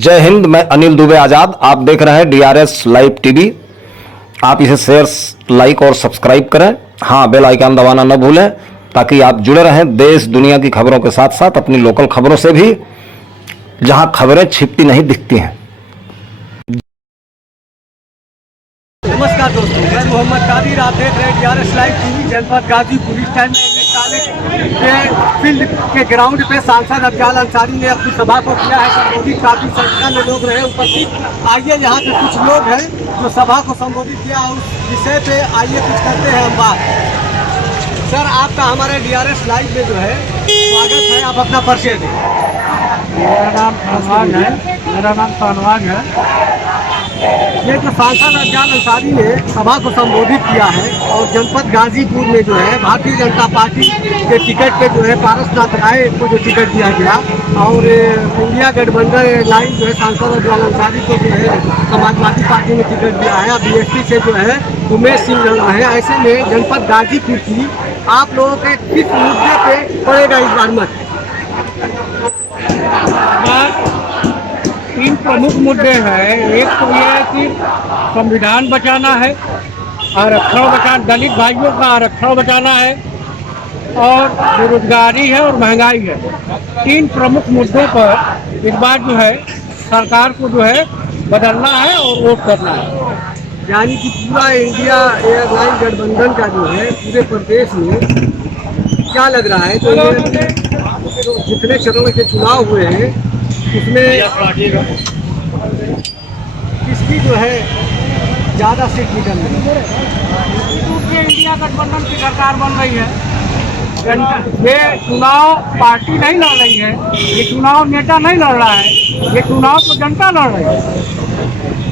जय हिंद। मैं अनिल दुबे आजाद। आप देख रहे हैं डीआरएस लाइव टीवी। आप इसे शेयर, लाइक और सब्सक्राइब करें। हाँ, बेल आइकन दबाना न भूलें ताकि आप जुड़े रहें देश दुनिया की खबरों के साथ साथ अपनी लोकल खबरों से भी, जहां खबरें छिपती नहीं दिखती हैं। नमस्कार दोस्तों, मैं मोहम्मद कादिर। आप देख रहे हैं डीआरएस लाइव टीवी। जनपद गाजीपुर इस टाइम के फील्ड के ग्राउंड पे सांसद अफजाल अंसारी ने अपनी सभा को किया है। संबोधित काफी संख्या में लोग रहे उपस्थित। आइए यहाँ पे कुछ लोग हैं जो सभा को संबोधित किया, उस विषय पे आइए कुछ करते हैं हम बात। सर, आपका हमारे डीआरएस लाइव में जो है स्वागत है। आप अपना परिचय दें। मेरा नाम शाहनवाज है। ये जो सांसद अफजाल अंसारी ने सभा को संबोधित किया है और जनपद गाजीपुर में जो है भारतीय जनता पार्टी के टिकट पे जो है पारसनाथ राय को जो टिकट दिया गया और इंडिया गठबंधन लाइन जो है सांसद अफजाल अंसारी को जो है समाजवादी पार्टी ने टिकट दिया है। अब बीएसपी से जो है उमेश सिंह लड़ रहे हैं। ऐसे में जनपद गाजीपुर की आप लोगों के किस मुद्दे पे पड़ेगा इस बार मत? तीन प्रमुख मुद्दे हैं। एक तो यह है कि संविधान बचाना है, आरक्षण बचाना, दलित भाइयों का आरक्षण बचाना है, और बेरोजगारी है और महंगाई है। तीन प्रमुख मुद्दों पर इस बार जो है सरकार को जो है बदलना है और वोट करना है। यानी कि पूरा इंडिया एयरलाइन गठबंधन का जो है पूरे प्रदेश में क्या लग रहा है, तो ये जितने चरणों के चुनाव हुए हैं उसमें किसकी जो है ज़्यादा सीट निकल रही है? इंडिया गठबंधन की सरकार बन रही है। ये चुनाव पार्टी नहीं लड़ रही है, ये चुनाव नेता नहीं लड़ रहा है, ये चुनाव तो जनता लड़ रही है।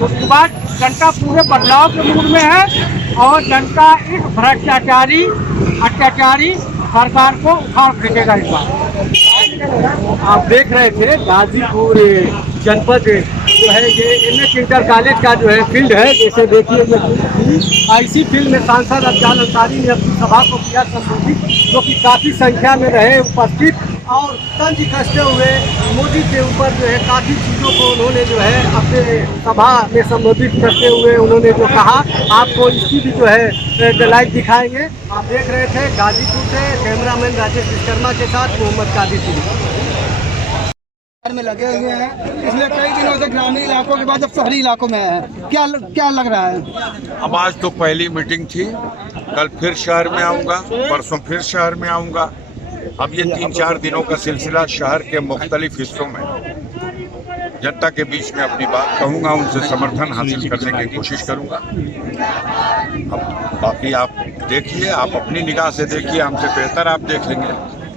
उसके बाद जनता पूरे बदलाव के मूड में है और जनता इस भ्रष्टाचारी अत्याचारी सरकार को उखाड़ फेंकेगा इस बार। आप देख रहे थे गाजीपुर जनपद जो है ये एमएस इंटर कॉलेज का जो है फील्ड है। जैसे देखिए ये इसी फील्ड में सांसद अफजाल अंसारी ने अपनी सभा को किया संबोधित, जो कि काफ़ी संख्या में रहे उपस्थित और तंज कसते हुए मोदी के ऊपर जो है काफ़ी चीज़ों को उन्होंने जो है अपने सभा में संबोधित करते हुए उन्होंने जो कहा, आपको इसकी भी जो है लाइव दिखाएंगे। आप देख रहे थे गाजीपुर से कैमरामैन राजेश विश्वकर्मा के साथ मोहम्मद कादिर में लगे हुए हैं। इसलिए कई दिनों से ग्रामीण इलाकों के बाद अब शहरी इलाकों में है। क्या लग रहा है? अब आज तो पहली मीटिंग थी, कल फिर शहर में आऊँगा, परसों फिर शहर में आऊँगा। अब ये 3-4 दिनों का सिलसिला शहर के मुख्तलिफ हिस्सों में जनता के बीच में अपनी बात कहूँगा, उनसे समर्थन हासिल करने की कोशिश करूँगा। अब बाकी आप देखिए, आप अपनी निगाह से देखिए, हमसे बेहतर आप देखेंगे।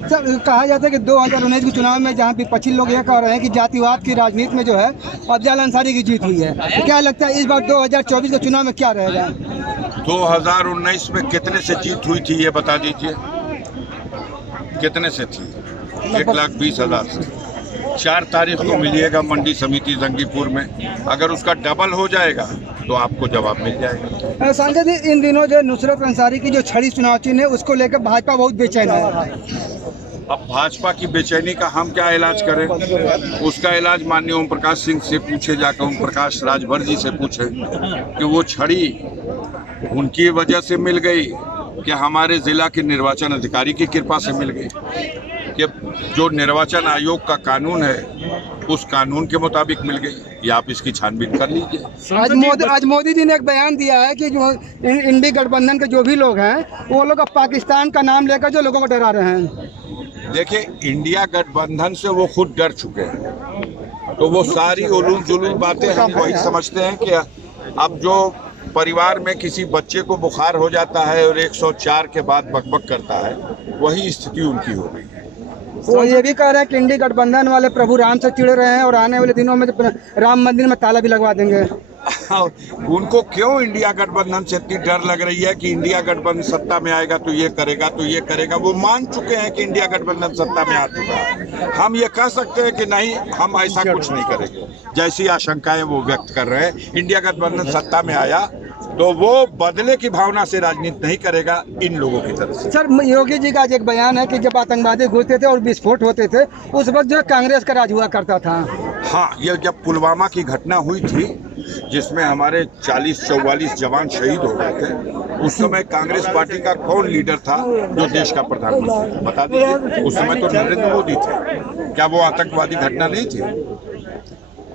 सर, कहा जाता है कि 2019 के चुनाव में जहाँ विपक्षी लोग यह कह रहे हैं कि जातिवाद की राजनीति में जो है अफजाल अंसारी की जीत हुई है, तो क्या लगता है इस बार 2024 के चुनाव में क्या रहेगा? 2019 में कितने से जीत हुई थी ये बता दीजिए, कितने से थी? 1,20,000 से। 4 तारीख को मिलिएगा मंडी समिति जंगीपुर में, अगर उसका डबल हो जाएगा तो आपको जवाब मिल जाएगा। सांसद जी, इन दिनों जो नुसरत अंसारी की जो छड़ी चुनाव चिन्ह है उसको लेकर भाजपा बहुत बेचैन है। अब भाजपा की बेचैनी का हम क्या इलाज करें? उसका इलाज माननीय ओम प्रकाश सिंह से पूछे, जाकर ओम प्रकाश राजभर जी से पूछे कि वो छड़ी उनकी वजह से मिल गई कि हमारे जिला के निर्वाचन अधिकारी की कृपा से मिल गई, कि जो निर्वाचन आयोग का कानून है उस कानून के मुताबिक मिल गई, या आप इसकी छानबीन कर लीजिए। आज मोदी जी ने एक बयान दिया है कि जो इंडी गठबंधन के जो भी लोग हैं वो लोग अब पाकिस्तान का नाम लेकर जो लोगों को डरा रहे हैं। देखिए, इंडिया गठबंधन से वो खुद डर चुके हैं, तो वो सारी उलूल जुलूल बातें हम वही समझते हैं कि अब जो परिवार में किसी बच्चे को बुखार हो जाता है और 104 के बाद बकबक करता है, वही स्थिति उनकी हो गई। वो ये भी कह रहे हैं कि इंडी गठबंधन वाले प्रभु राम से चिढ़ रहे हैं और आने वाले दिनों में राम मंदिर में ताला भी लगवा देंगे। उनको क्यों इंडिया गठबंधन से इतनी डर लग रही है कि इंडिया गठबंधन सत्ता में आएगा तो ये करेगा तो ये करेगा? वो मान चुके हैं कि इंडिया गठबंधन सत्ता में आ चुका है। हम ये कह सकते हैं कि नहीं, हम ऐसा कुछ नहीं करेंगे। जैसी आशंकाएं वो व्यक्त कर रहे हैं, इंडिया गठबंधन सत्ता में आया तो वो बदले की भावना से राजनीति नहीं करेगा इन लोगों की तरफ से। सर, योगी जी का आज एक बयान है कि जब आतंकवादी घुसते थे और विस्फोट होते थे उस वक्त जो कांग्रेस का राज हुआ करता था। हाँ, ये जब पुलवामा की घटना हुई थी जिसमें हमारे 40-44 जवान शहीद हो गए थे, उस समय कांग्रेस पार्टी का कौन लीडर था जो देश का प्रधानमंत्री, बता दीजिए। उस समय तो नरेंद्र मोदी थे। क्या वो आतंकवादी घटना नहीं थी?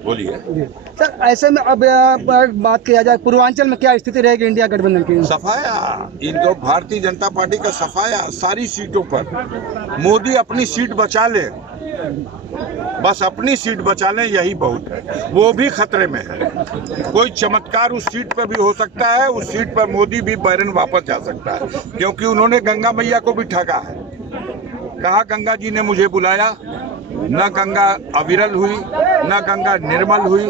बोलिए सर। ऐसे में अब बात किया जाए पूर्वांचल में क्या स्थिति रहेगी इंडिया गठबंधन की? सफाया, इनको भारतीय जनता पार्टी का सफाया सारी सीटों पर। मोदी अपनी सीट बचा ले, बस अपनी सीट बचा लें, यही बहुत है। वो भी खतरे में है। कोई चमत्कार उस सीट पर भी हो सकता है। उस सीट पर मोदी भी बैरन वापस जा सकता है, क्योंकि उन्होंने गंगा मैया को भी ठगा है। कहा गंगा जी ने मुझे बुलाया, न गंगा अविरल हुई, न गंगा निर्मल हुई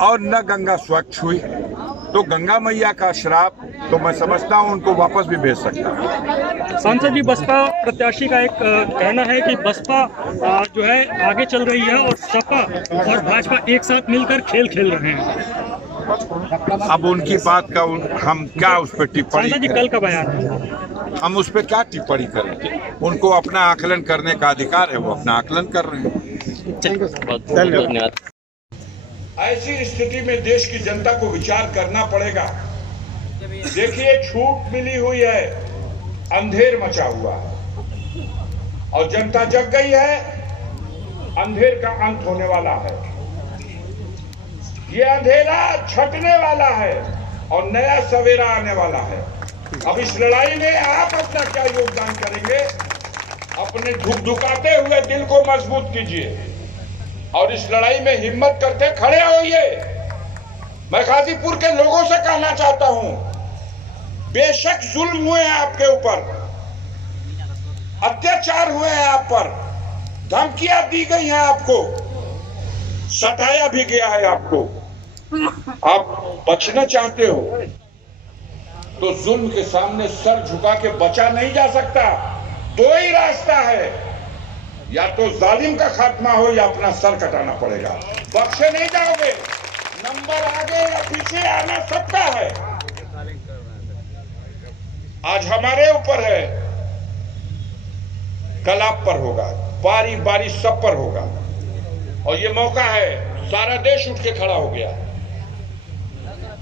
और न गंगा स्वच्छ हुई। तो गंगा मैया का श्राप तो मैं समझता हूं उनको वापस भी भेज सकता हूं। सांसद जी, बसपा प्रत्याशी का एक कहना है कि बसपा जो है आगे चल रही है और सपा और भाजपा एक साथ मिलकर खेल खेल रहे हैं। अब उनकी बात का हम क्या उस पर टिप्पणी सांसद जी, करें? कल का बयान है, हम उस पर क्या टिप्पणी करें? उनको अपना आकलन करने का अधिकार है, वो अपना आकलन कर रहे हैं। धन्यवाद। ऐसी स्थिति में देश की जनता को विचार करना पड़ेगा। देखिए, छूट मिली हुई है, अंधेर मचा हुआ है और जनता जग गई है। अंधेर का अंत होने वाला है। ये अंधेरा छटने वाला है और नया सवेरा आने वाला है। अब इस लड़ाई में आप अपना क्या योगदान करेंगे? अपने धुकधुकाते हुए दिल को मजबूत कीजिए और इस लड़ाई में हिम्मत करके खड़े होइए। मैं गाजीपुर के लोगों से कहना चाहता हूं, बेशक जुल्म हुए हैं आपके ऊपर, अत्याचार हुए हैं आप पर, धमकियां दी गई हैं आपको, सताया भी गया है आपको। आप बचना चाहते हो तो जुल्म के सामने सर झुका के बचा नहीं जा सकता। दो ही रास्ता है, या तो जालिम का खात्मा हो या अपना सर कटाना पड़ेगा। बख्शे नहीं जाओगे। नंबर आगे या पीछे आना सबका है। आज हमारे ऊपर है, कल आप पर होगा, बारी बारी सब पर होगा। और ये मौका है, सारा देश उठ के खड़ा हो गया,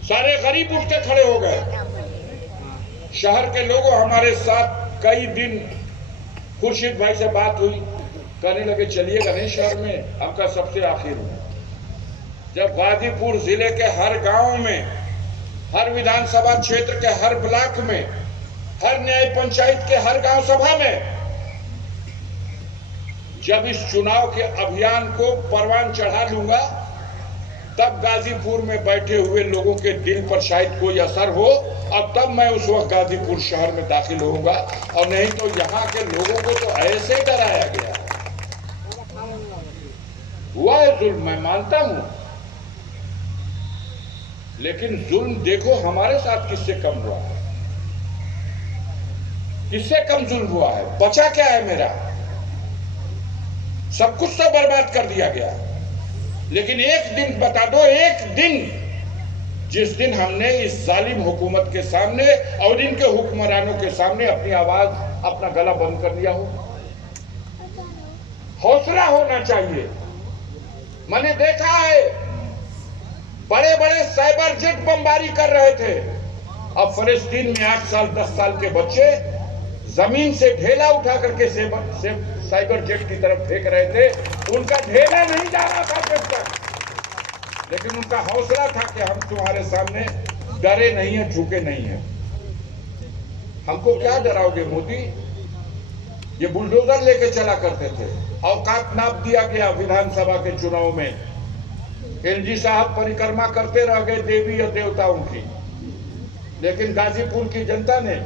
सारे गरीब उठ के खड़े हो गए। शहर के लोगों हमारे साथ कई दिन खुर्शीद भाई से बात हुई, कहने लगे चलिएगा नहीं शहर में। आपका सबसे आखिर में जब गाजीपुर जिले के हर गांव में, हर विधानसभा क्षेत्र के हर ब्लॉक में, हर न्याय पंचायत के हर गांव सभा में जब इस चुनाव के अभियान को परवान चढ़ा लूंगा, तब गाजीपुर में बैठे हुए लोगों के दिल पर शायद कोई असर हो और तब मैं उस वक्त गाजीपुर शहर में दाखिल होऊंगा। और नहीं तो यहाँ के लोगों को तो ऐसे डराया गया। हुआ है जुल्म, मैं मानता हूं, लेकिन जुल्म देखो हमारे साथ किससे कम हुआ है, किससे कम जुल्म हुआ है। बचा क्या है मेरा? सब कुछ तो बर्बाद कर दिया गया। लेकिन एक दिन बता दो, एक दिन जिस दिन हमने इस जालिम हुकूमत के सामने और इनके हुक्मरानों के सामने अपनी आवाज, अपना गला बंद कर दिया हो। हौसला होना चाहिए। मैंने देखा है, बड़े बड़े साइबर जेट बमबारी कर रहे थे। अब फलस्तीन में 8 साल 10 साल के बच्चे जमीन से ढेला उठा करके साइबर जेट की तरफ फेंक रहे थे। उनका ढेला नहीं जा रहा था जब तक, लेकिन उनका हौसला था कि हम तुम्हारे सामने डरे नहीं है, झुके नहीं है। हमको क्या डराओगे मोदी? ये बुलडोजर लेके चला करते थे। औकात नाप दिया गया विधानसभा के चुनाव में। एलजी साहब परिक्रमा करते रह गए देवी और देवताओं की, लेकिन गाजीपुर की जनता ने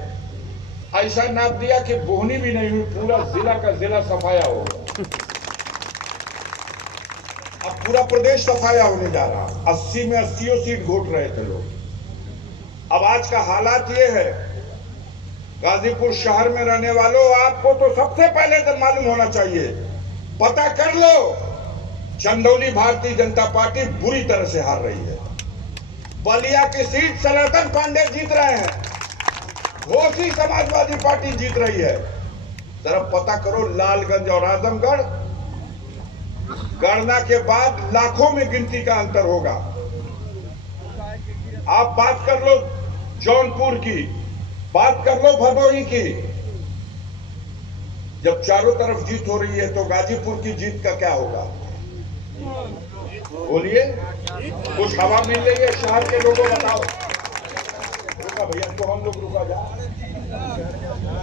ऐसा नाप दिया कि बोहनी भी नहीं हुई, पूरा जिला का जिला सफाया हो गया। अब पूरा प्रदेश सफाया होने जा रहा। 80 में 80 सीट घोट रहे थे लोग। अब आज का हालात ये है, गाजीपुर शहर में रहने वालों, आपको तो सबसे पहले तो मालूम होना चाहिए, पता कर लो, चंदौली भारतीय जनता पार्टी बुरी तरह से हार रही है। बलिया की सीट सनातन पांडे जीत रहे हैं, घोसी समाजवादी पार्टी जीत रही है। जरा पता करो, लालगंज और आजमगढ़ गणना के बाद लाखों में गिनती का अंतर होगा। आप बात कर लो जौनपुर की, बात कर लो भदोही की। जब चारों तरफ जीत हो रही है तो गाजीपुर की जीत का क्या होगा? बोलिए, कुछ हवा मिल रही है शहर के लोगों? बताओ। रुका भैया, तो हम लोग रुका जा,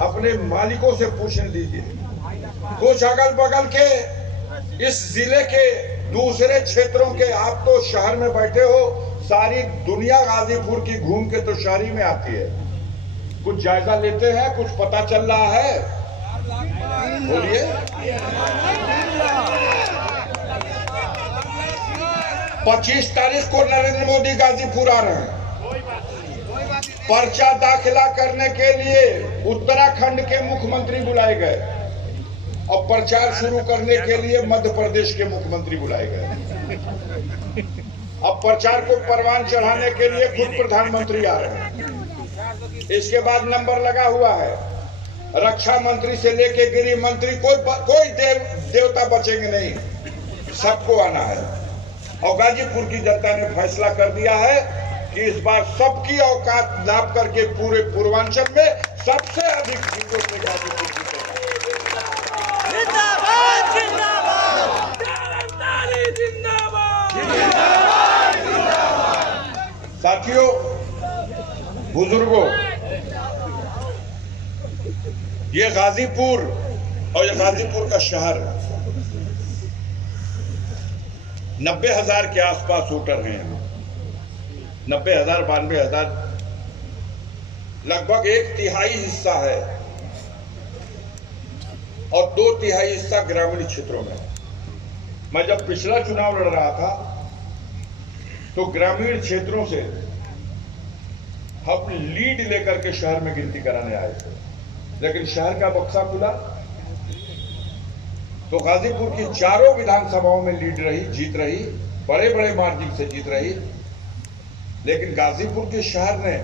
अपने मालिकों से पूछने दीजिए। कुछ अगल बगल के इस जिले के दूसरे क्षेत्रों के, आप तो शहर में बैठे हो, सारी दुनिया गाजीपुर की घूम के तो शहरी में आती है। कुछ जायजा लेते हैं, कुछ पता चल रहा है? बोलिए। 25 तारीख को नरेंद्र मोदी गाजीपुर आ रहे हैं। पर्चा दाखिला करने के लिए उत्तराखंड के मुख्यमंत्री बुलाए गए और प्रचार शुरू करने के लिए मध्य प्रदेश के मुख्यमंत्री बुलाए गए। अब प्रचार को परवान चढ़ाने के लिए खुद प्रधानमंत्री आ रहे हैं। इसके बाद नंबर लगा हुआ है, रक्षा मंत्री से लेके गृह मंत्री, कोई देवता बचेंगे नहीं, सबको आना है। और गाजीपुर की जनता ने फैसला कर दिया है कि इस बार सबकी औकात नाप करके पूरे पूर्वांचल में सबसे अधिक सीटों से गाजीपुर जीतेगा। साथियों, बुजुर्गों, ये गाजीपुर और ये गाजीपुर का शहर 90,000 के आसपास वोटर हैं यहाँ। 90,000, 92,000, लगभग 1/3 हिस्सा है और 2/3 हिस्सा ग्रामीण क्षेत्रों में। मैं जब पिछला चुनाव लड़ रहा था तो ग्रामीण क्षेत्रों से हम लीड लेकर के शहर में गिनती कराने आए थे, लेकिन शहर का बक्सा खुला तो गाजीपुर की चारों विधानसभाओं में लीड रही, जीत रही, बड़े बड़े मार्जिन से जीत रही। लेकिन गाजीपुर के शहर ने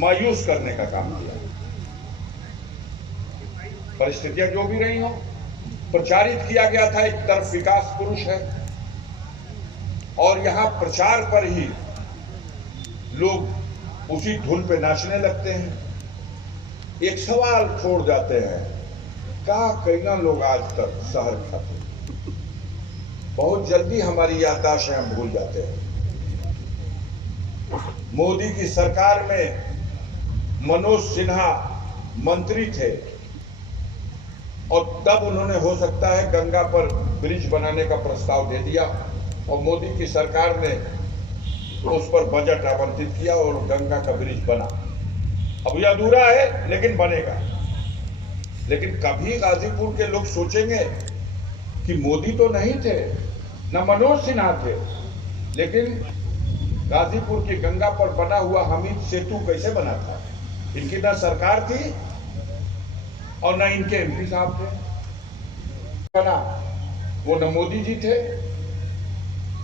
मायूस करने का काम किया। परिस्थितियां जो भी रही हो, प्रचारित किया गया था एक तरफ विकास पुरुष है और यहां प्रचार पर ही लोग उसी धुन पे नाचने लगते हैं। एक सवाल छोड़ जाते हैं, कहा कईना लोग आज तक शहर खाते। बहुत जल्दी हमारी याददाश्त हम भूल जाते हैं। मोदी की सरकार में मनोज सिन्हा मंत्री थे और तब उन्होंने हो सकता है गंगा पर ब्रिज बनाने का प्रस्ताव दे दिया और मोदी की सरकार ने उस पर बजट आवंटित किया और गंगा का ब्रिज बना। अब यह अधूरा है लेकिन बनेगा। लेकिन कभी गाजीपुर के लोग सोचेंगे कि मोदी तो नहीं थे, न मनोज सिन्हा थे, लेकिन गाजीपुर की गंगा पर बना हुआ हमीद सेतु कैसे बना था? इनकी न सरकार थी और न इनके एमपी साहब थे। बना वो न मोदी जी थे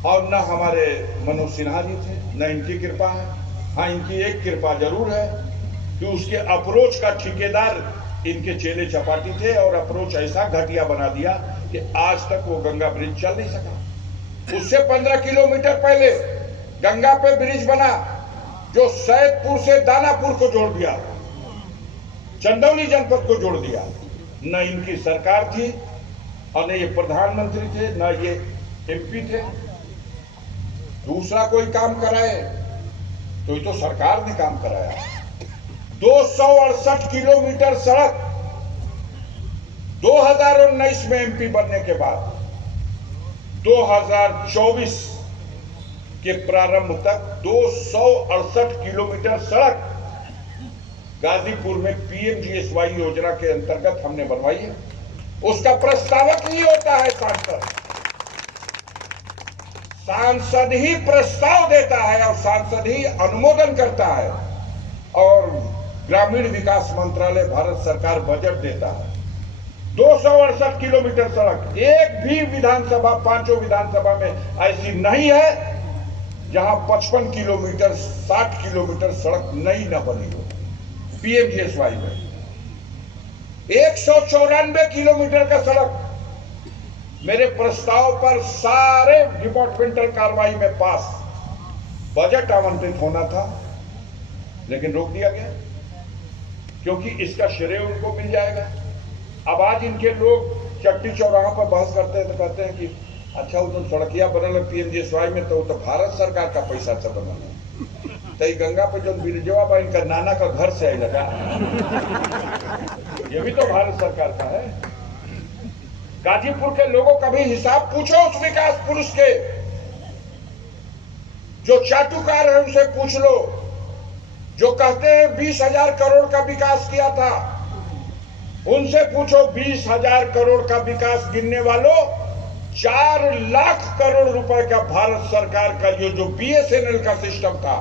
और न हमारे मनोज सिन्हा जी थे, न इनकी कृपा है। हाँ, इनकी एक कृपा जरूर है कि उसके अप्रोच का ठेकेदार इनके चेले चपाटी थे और अप्रोच ऐसा घटिया बना दिया कि आज तक वो गंगा ब्रिज चल नहीं सका। उससे 15 किलोमीटर पहले गंगा पे ब्रिज बना जो सैदपुर से दानापुर को जोड़ दिया, चंदौली जनपद को जोड़ दिया। न इनकी सरकार थी और न ये प्रधानमंत्री थे, न ये एमपी थे। दूसरा कोई काम कराए तो ये तो सरकार ने काम कराया। 268 किलोमीटर सड़क 2019 में एमपी बनने के बाद 2024 के प्रारंभ तक 268 किलोमीटर सड़क गाजीपुर में पीएमजीएसवाई योजना के अंतर्गत हमने बनवाई है। उसका प्रस्तावक ही होता है सांसद। सांसद ही प्रस्ताव देता है और सांसद ही अनुमोदन करता है और ग्रामीण विकास मंत्रालय भारत सरकार बजट देता है। 268 किलोमीटर सड़क, एक भी विधानसभा, 5 विधानसभा में ऐसी नहीं है जहां 55 किलोमीटर 60 किलोमीटर सड़क नई न बनी हो। पीएमजीएसवाई में 194 किलोमीटर का सड़क मेरे प्रस्ताव पर सारे डिपार्टमेंटल कार्रवाई में पास, बजट आवंटित होना था लेकिन रोक दिया गया क्योंकि इसका श्रेय उनको मिल जाएगा। अब आज इनके लोग चट्टी चौराहा पर बहस करते हैं तो कहते हैं कि अच्छा वो तो सड़किया बनल पीएमजीएसवाई में तो भारत सरकार का पैसा से बनल है, तो गंगा पे जो बिरजवा बा इनका नाना का घर से आई लगा, ये भी तो भारत सरकार का है। गाजीपुर के लोगों का भी हिसाब पूछो उस विकास पुरुष के, जो चाटुकार है उनसे पूछ लो, जो कहते हैं 20,000 करोड़ का विकास किया था, उनसे पूछो 20,000 करोड़ का विकास गिनने वालों, 4 लाख करोड़ रुपए का भारत सरकार का ये जो बीएसएनएल का सिस्टम था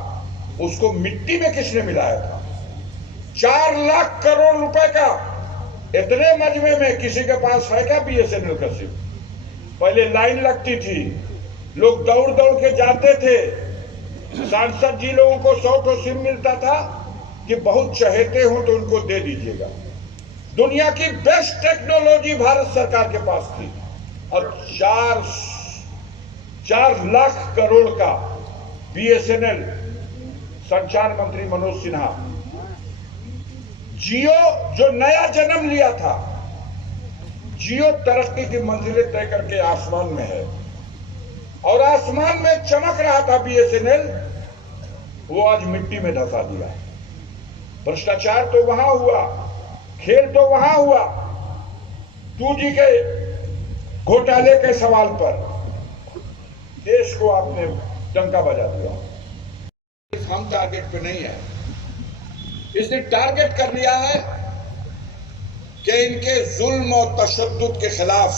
उसको मिट्टी में किसने मिलाया था? 4 लाख करोड़ रुपए का इतने मजमे में किसी के पास है क्या बीएसएनएल का सिम? पहले लाइन लगती थी, लोग दौड़ दौड़ के जाते थे, सांसद जी लोगों को 100 सिम मिलता था कि बहुत चहेते हो तो उनको दे दीजिएगा। दुनिया की बेस्ट टेक्नोलॉजी भारत सरकार के पास थी और 4 लाख करोड़ का बीएसएनएल संचार मंत्री मनोज सिन्हा, जियो जो नया जन्म लिया था, जियो तरक्की की मंजिलें तय करके आसमान में है और आसमान में चमक रहा था बीएसएनएल, वो आज मिट्टी में धंसा दिया। भ्रष्टाचार तो वहां हुआ, खेल तो वहां हुआ, 2G के घोटाले के सवाल पर देश को आपने डंका बजा दिया। हम टारगेट पे नहीं है, इसने टारगेट कर लिया है कि इनके जुल्म और तशद्दुद के खिलाफ,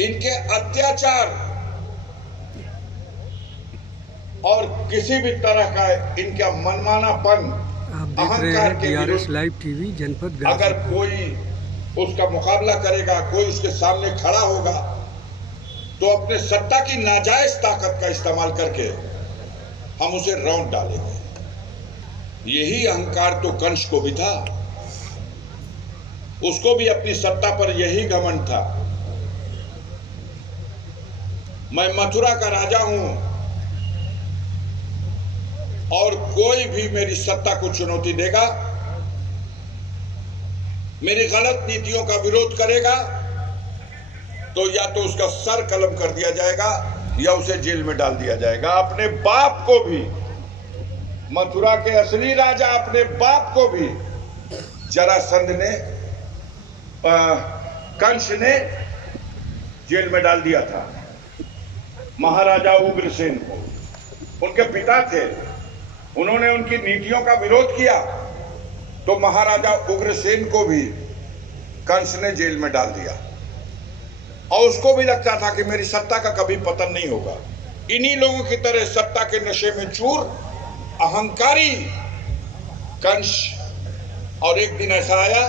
इनके अत्याचार और किसी भी तरह का इनका मनमानापन, अहंकार के DRS लाइव टीवी जनपद अगर कोई उसका मुकाबला करेगा, कोई उसके सामने खड़ा होगा तो अपने सत्ता की नाजायज ताकत का इस्तेमाल करके हम उसे रौंद डालेंगे। यही अहंकार तो कंस को भी था, उसको भी अपनी सत्ता पर यही घमंड था। मैं मथुरा का राजा हूं और कोई भी मेरी सत्ता को चुनौती देगा, मेरी गलत नीतियों का विरोध करेगा तो या तो उसका सर कलम कर दिया जाएगा या उसे जेल में डाल दिया जाएगा। अपने बाप को भी, मथुरा के असली राजा अपने बाप को भी जरासंध ने, कंस ने जेल में डाल दिया था। महाराजा उग्रसेन को, उनके पिता थे, उन्होंने उनकी नीतियों का विरोध किया तो महाराजा उग्रसेन को भी कंस ने जेल में डाल दिया और उसको भी लगता था कि मेरी सत्ता का कभी पतन नहीं होगा। इन्हीं लोगों की तरह सत्ता के नशे में चूर अहंकारी कंस, और एक दिन ऐसा आया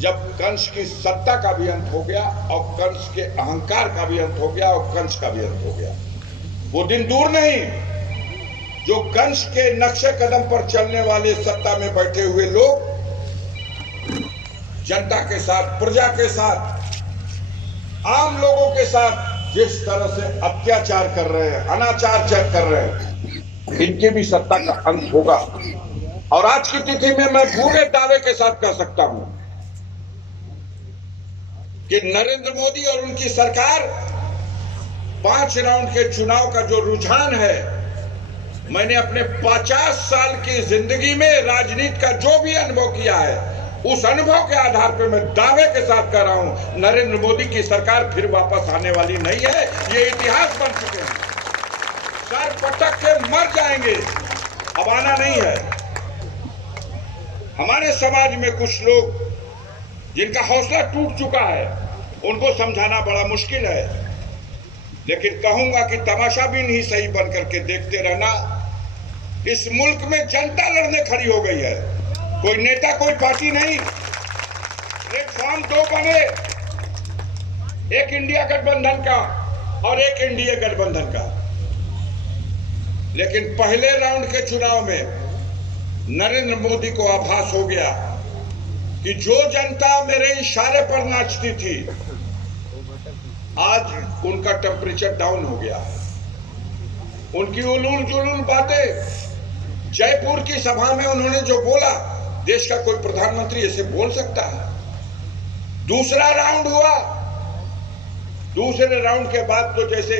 जब कंस की सत्ता का भी अंत हो गया और कंस के अहंकार का भी अंत हो गया और कंस का भी अंत हो गया। वो दिन दूर नहीं जो कंस के नक्शे कदम पर चलने वाले सत्ता में बैठे हुए लोग जनता के साथ, प्रजा के साथ, आम लोगों के साथ जिस तरह से अत्याचार कर रहे हैं, अनाचार कर रहे हैं, इनकी भी सत्ता का अंत होगा। और आज की तिथि में मैं पूरे दावे के साथ कह सकता हूं कि नरेंद्र मोदी और उनकी सरकार 5 राउंड के चुनाव का जो रुझान है, मैंने अपने 50 साल की जिंदगी में राजनीति का जो भी अनुभव किया है, उस अनुभव के आधार पर मैं दावे के साथ कह रहा हूं, नरेंद्र मोदी की सरकार फिर वापस आने वाली नहीं है। ये इतिहास बन चुके हैं, सर पटक के मर जाएंगे, अब आना नहीं है। हमारे समाज में कुछ लोग जिनका हौसला टूट चुका है, उनको समझाना बड़ा मुश्किल है, लेकिन कहूंगा कि तमाशाबीन ही सही बन करके देखते रहना। इस मुल्क में जनता लड़ने खड़ी हो गई है, कोई नेता, कोई पार्टी नहीं। प्लेटफॉर्म 2 बने, एक इंडिया गठबंधन का और एक एनडीए गठबंधन का, लेकिन पहले राउंड के चुनाव में नरेंद्र मोदी को आभास हो गया कि जो जनता मेरे इशारे पर नाचती थी, आज उनका टेम्परेचर डाउन हो गया है। उनकी उलूल जुलूल बातें, जयपुर की सभा में उन्होंने जो बोला, देश का कोई प्रधानमंत्री ऐसे बोल सकता है? दूसरा राउंड हुआ, दूसरे राउंड के बाद तो जैसे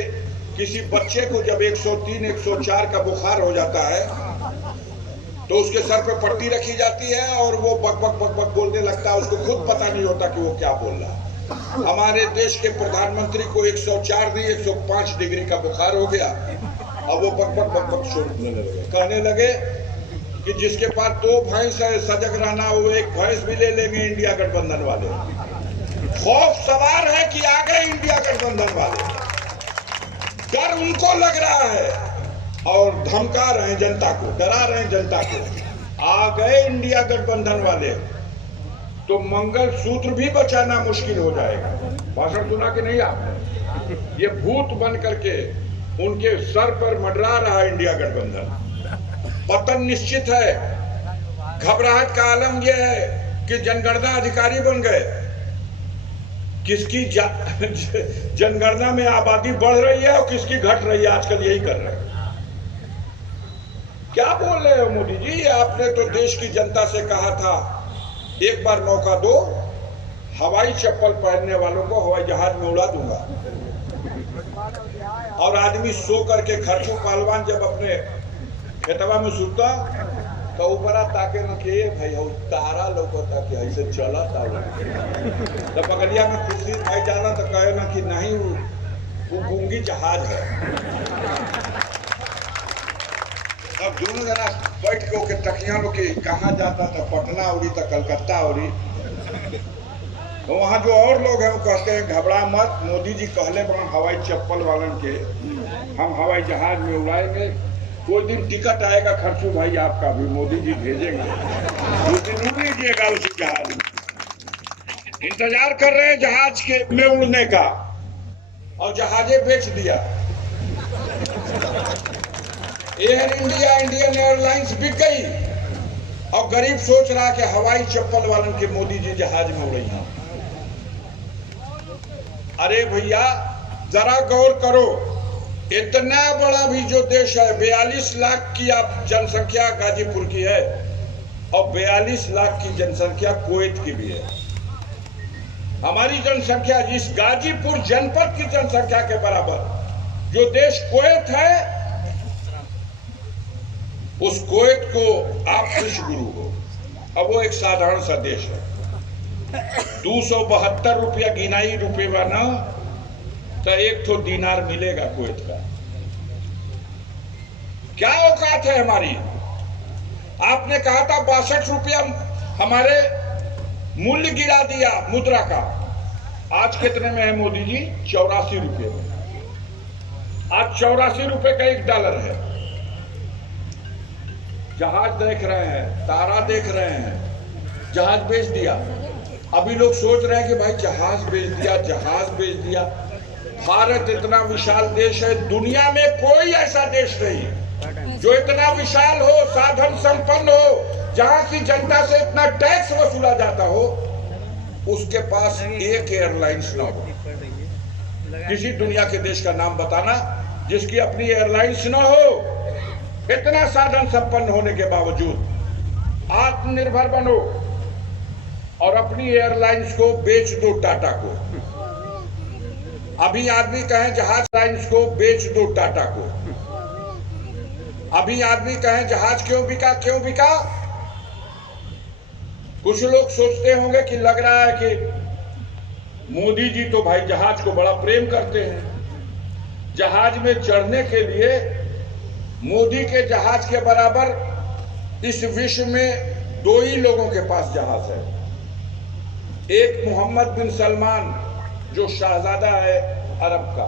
किसी बच्चे को जब 103 104 का बुखार हो जाता है तो उसके सर पे पट्टी रखी जाती है और वो बक बक बक बक बोलने लगता है, उसको खुद पता नहीं होता कि वो क्या बोल रहा है। हमारे देश के प्रधानमंत्री को 104 नहीं 105 डिग्री का बुखार हो गया, अब वो बक बक बक बक बोलने लगे, कहने लगे कि जिसके पास 2 भैंस है सजग रहना, वो एक भैंस भी ले लेंगे इंडिया गठबंधन वाले। खौफ सवार है कि आ गए इंडिया गठबंधन वाले, डर उनको लग रहा है और धमका रहे हैं जनता को, डरा रहे हैं जनता को। आ गए इंडिया गठबंधन वाले तो मंगल सूत्र भी बचाना मुश्किल हो जाएगा। भाषण सुना कि नहीं आपने? ये भूत बन करके उनके सर पर मंडरा रहा है इंडिया गठबंधन। पतन निश्चित है। घबराहट का आलम यह है कि जनगणना अधिकारी बन गए। किसकी जनगणना में आबादी बढ़ रही है और किसकी घट रही है, आजकल यही कर रहे हैं। क्या बोल रहे हो मोदी जी? आपने तो देश की जनता से कहा था एक बार मौका दो, हवाई चप्पल पहनने वालों को हवाई जहाज में उड़ा दूंगा। और आदमी सो करके खर्चू पहलवान जब अपने खेतवा में सुता तो ऊपर ताके न के भाई हो तारा लौकता कि ऐसे चला ताला तो बगलिया में खुशी भाई जाना तो कहे ना कि नहीं वो गूंगी जहाज है। अब दोनों जना बैठ के ओके तकिया लोग के कहाँ जाता था, पटना उड़ी तो कलकत्ता उड़ी। तो वहाँ जो और लोग हैं वो कहते हैं घबरा मत, मोदी जी कहले बड़ा हवाई चप्पल वालन के हम हवाई जहाज में उड़ाएंगे। कोई दिन टिकट आएगा खर्चू भाई आपका भी, मोदी जी भेजेंगे, उस दिन उड़ लीजिएगा उसी जहाज में। इंतजार कर रहे हैं जहाज के में उड़ने का और जहाजें बेच दिया। एयर इंडिया, इंडियन एयरलाइंस बिक गई और गरीब सोच रहा कि हवाई चप्पल वालन के मोदी जी जहाज में उड़े हैं। अरे भैया जरा गौर करो, इतना बड़ा भी जो देश है, 42 लाख की आप जनसंख्या गाजीपुर की है और 42 लाख की जनसंख्या कुवैत की भी है। हमारी जनसंख्या जिस गाजीपुर जनपद की जनसंख्या के बराबर जो देश कुवैत है, उस कुवैत को आप कृष्ण गुरु हो। अब वो एक साधारण सा देश है। 272 रुपया गिनाई रुपये बना तो एक तो दीनार मिलेगा कुवैत का। क्या औकात है हमारी? आपने कहा था 62 रुपया हमारे मूल्य गिरा दिया मुद्रा का, आज कितने में है मोदी जी? 84 रुपये में। आज 84 रुपये का $1 है। जहाज देख रहे हैं, तारा देख रहे हैं, जहाज बेच दिया। अभी लोग सोच रहे हैं कि भाई जहाज बेच दिया, जहाज बेच दिया। भारत इतना विशाल देश है, दुनिया में कोई ऐसा देश नहीं जो इतना विशाल हो, साधन संपन्न हो, जहां की जनता से इतना टैक्स वसूला जाता हो, उसके पास एक एयरलाइंस ना हो। किसी दुनिया के देश का नाम बताना जिसकी अपनी एयरलाइंस ना हो। इतना साधन संपन्न होने के बावजूद आत्मनिर्भर बनो और अपनी एयरलाइंस को बेच दो टाटा को। अभी आदमी कहें जहाज लाइन्स को बेच दो टाटा को। अभी आदमी कहें जहाज क्यों बिका, क्यों बिका? कुछ लोग सोचते होंगे कि लग रहा है कि मोदी जी तो भाई जहाज को बड़ा प्रेम करते हैं। जहाज में चढ़ने के लिए मोदी के जहाज के बराबर इस विश्व में 2 ही लोगों के पास जहाज है। एक मोहम्मद बिन सलमान जो शहजादा है अरब का,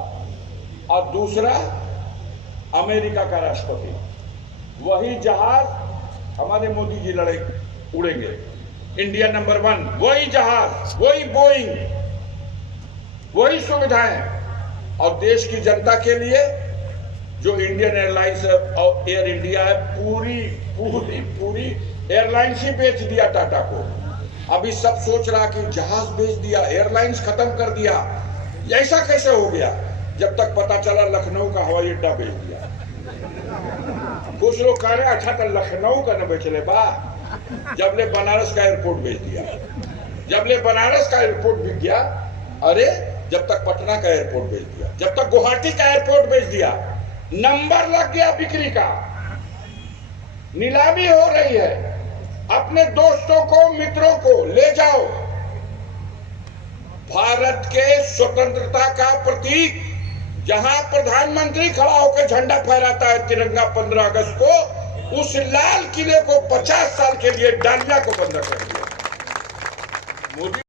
और दूसरा अमेरिका का राष्ट्रपति। वही जहाज हमारे मोदी जी उड़ेंगे। इंडिया नंबर 1 वही जहाज, वही बोइंग, वही सुविधाएं। और देश की जनता के लिए जो इंडियन एयरलाइंस और एयर इंडिया है, पूरी एयरलाइंस ही बेच दिया टाटा को। अभी सब सोच रहा कि जहाज बेच दिया, एयरलाइंस खत्म कर दिया, ऐसा कैसे हो गया? जब तक पता चला लखनऊ का हवाई अड्डा बेच दिया। कुछ लोग कह रहे अच्छा तो लखनऊ का न बेचले बा, जब ले बनारस का एयरपोर्ट बेच दिया। जब ले बनारस का एयरपोर्ट बिक गया, अरे जब तक पटना का एयरपोर्ट बेच दिया, जब तक गुवाहाटी का एयरपोर्ट बेच दिया, नंबर लग गया बिक्री का, नीलामी हो रही है। अपने दोस्तों को, मित्रों को ले जाओ। भारत के स्वतंत्रता का प्रतीक जहां प्रधानमंत्री खड़ा होकर झंडा फहराता है तिरंगा 15 अगस्त को, उस लाल किले को 50 साल के लिए डालिया को बंद कर दिया मोदी।